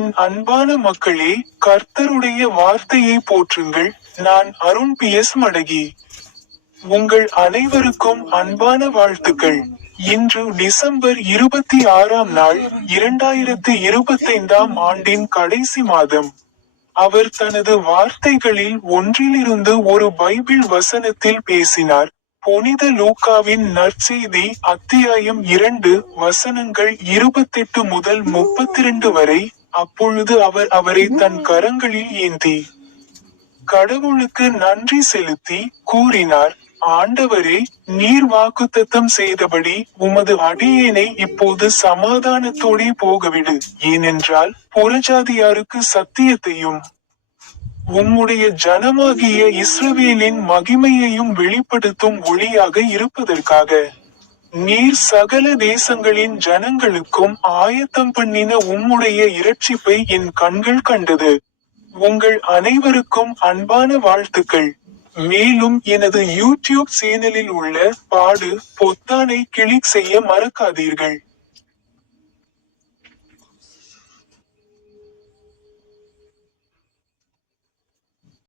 என் அன்பான மக்களே, கர்த்தருடைய வார்த்தையை போற்றுங்கள். நான் அருண் PS மடகி. உங்கள் அனைவருக்கும் அன்பான வாழ்த்துக்கள். இன்று டிசம்பர் 26ஆம் நாள், 2025ஆம் ஆண்டின் கடைசி மாதம். அவர் தனது வார்த்தைகளில் ஒன்றிலிருந்து ஒரு பைபிள் வசனத்தில் பேசினார். புனித லூக்காவின் நற்செய்தி அத்தியாயம் 2 வசனங்கள் 28 முதல் 32 வரை. அப்பொழுது அவர் அவரை தன் கரங்களில் ஏந்தி கடவுளுக்கு நன்றி செலுத்தி கூறினார், ஆண்டவரே, நீர் வாக்குத்தத்தம் செய்தபடி உமது அடியேனை இப்போது சமாதானத்தோடே போகவிடு. ஏனென்றால் புறஜாதியாருக்கு சத்தியத்தையும் உம்முடைய ஜனமாகிய இஸ்ரவேலின் மகிமையையும் வெளிப்படுத்தும் ஒளியாக இருப்பதற்காக நீர் சகல தேசங்களின் ஜனங்களுக்கும் ஆயத்தம் பண்ணின உம்முடைய இரட்சிப்பை என் கண்கள் கண்டது. உங்கள் அனைவருக்கும் அன்பான வாழ்த்துக்கள். மேலும் எனது யூடியூப் சேனலில் உள்ள பாடு பொத்தானை கிளிக் செய்ய மறக்காதீர்கள்.